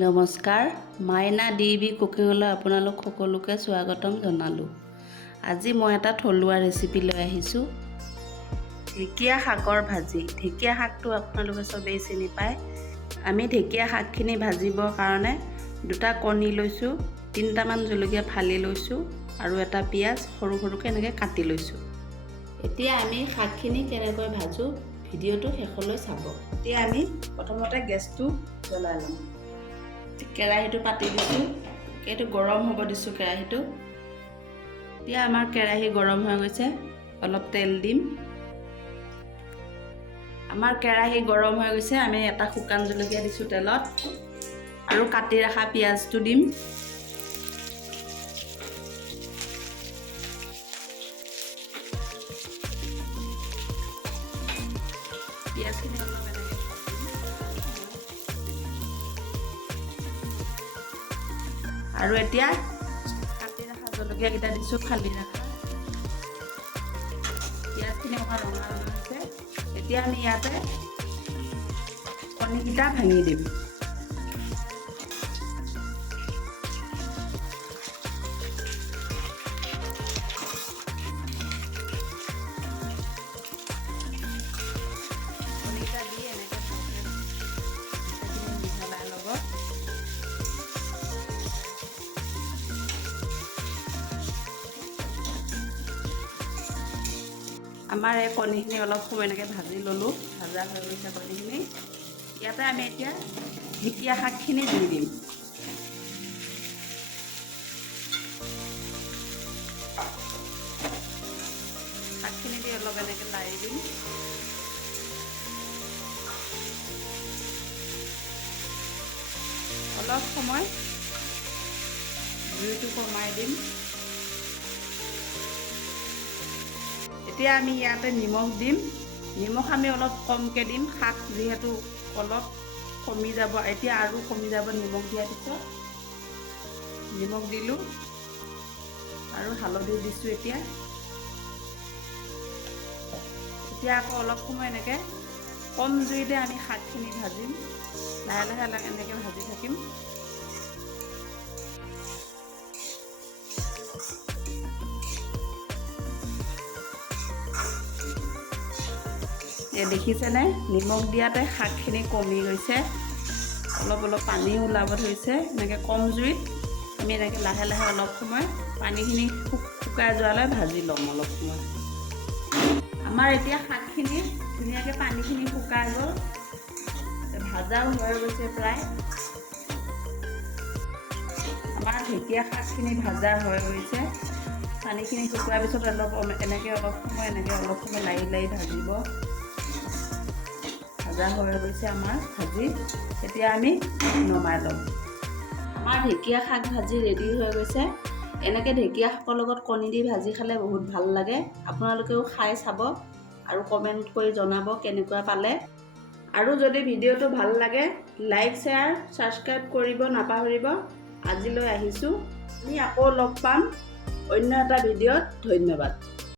নমস্কাৰ, মাইনা DB কুকিঙলৈ আপোনালোক সকলোকে স্বাগতম জনালোঁ। আজি মই এটা থলুৱা ৰেচিপি লৈ আহিছোঁ। ঢেকীয়া শাকৰ ভাজি। ঢেকীয়া শাকটো আপোনালোকে চবেই চিনি পায়। আমি ঢেকীয়া শাকখিনি ভাজিবৰ কাৰণে দুটা কণী লৈছোঁ, 3টামান জলকীয়া ফালি লৈছোঁ আৰু এটা পিঁয়াজ সৰু সৰুকৈ এনেকৈ কাটি লৈছোঁ। এতিয়া আমি শাকখিনি কেনেকৈ ভাজোঁ ভিডিঅ'টো শেষলৈ চাব। এতিয়া আমি প্ৰথমতে গেছটো জ্বলাই ল'ম। কেৰাহীটো পাতি দিছোঁ, এইটো গৰম হ'ব দিছোঁ কেৰাহীটো। এতিয়া আমাৰ কেৰাহী গৰম হৈ গৈছে, অলপ তেল দিম। আমাৰ কেৰাহী গৰম হৈ গৈছে, আমি এটা শুকান জলকীয়া দিছোঁ তেলত আৰু কাটি ৰখা পিঁয়াজটো দিম। পিঁয়াজখিনি অলপ এনেকৈ আৰু এতিয়া কাটি ৰখা জলকীয়াকেইটা দিছোঁ, ফালি ৰখা। পিঁয়াজখিনি অকণমান ৰঙা ৰঙা হৈছে। এতিয়া আমি ইয়াতে কণীকেইটা ভাঙি দিম। কণীকেইটা দি এনেকৈ মিহলাই ল'ব। আমাৰ এই কণীখিনি অলপ সময় এনেকৈ ভাজি ল'লোঁ, ভাজা হৈ গৈছে কণীখিনি। ইয়াতে আমি এতিয়া ঢেকীয়া শাকখিনি দি দিম। শাকখিনি দি অলপ এনেকৈ লাৰি দিম। অলপ সময় জুইটো কমাই দিম। এতিয়া আমি ইয়াতে নিমখ দিম। নিমখ আমি অলপ কমকৈ দিম, শাক যিহেতু অলপ কমি যাব, এতিয়া আৰু কমি যাব নিমখ দিয়াৰ পিছত। নিমখ দিলোঁ আৰু হালধি দিছোঁ। এতিয়া আকৌ অলপ সময় এনেকৈ কম জুইতে আমি শাকখিনি ভাজিম, লাহে লাহে এনেকৈ ভাজি থাকিম। দেখিছেনে, নিমখ দিয়াতে শাকখিনি কমি গৈছে, অলপ অলপ পানী ওলাব ধৰিছে। এনেকৈ কম জুইত আমি এনেকৈ লাহে লাহে অলপ সময় পানীখিনি শুকাই যোৱালৈ ভাজি ল'ম অলপ সময়। আমাৰ এতিয়া শাকখিনি ধুনীয়াকৈ পানীখিনি শুকাই গ'ল, ভাজাও হৈ গৈছে প্ৰায়। আমাৰ ঢেকীয়া শাকখিনি ভাজা হৈ গৈছে। পানীখিনি শুকোৱাৰ পিছত অলপ এনেকৈ অলপ সময় লাৰি লাৰি ভাজিব। ভাজা হৈ গৈছে আমাৰ ভাজি। এতিয়া আমি নমাই ল'ম। আমাৰ ঢেকীয়া শাক ভাজি ৰেডি হৈ গৈছে। এনেকৈ ঢেকীয়া শাকৰ লগত কণী দি ভাজি খালে বহুত ভাল লাগে। আপোনালোকেও খাই চাব আৰু কমেণ্ট কৰি জনাব কেনেকুৱা পালে। আৰু যদি ভিডিঅ'টো ভাল লাগে লাইক, শ্বেয়াৰ, ছাবস্ক্ৰাইব কৰিব নাপাহৰিব। আজিলৈ আহিছোঁ, আমি আকৌ লগ পাম অন্য এটা ভিডিঅ'ত। ধন্যবাদ।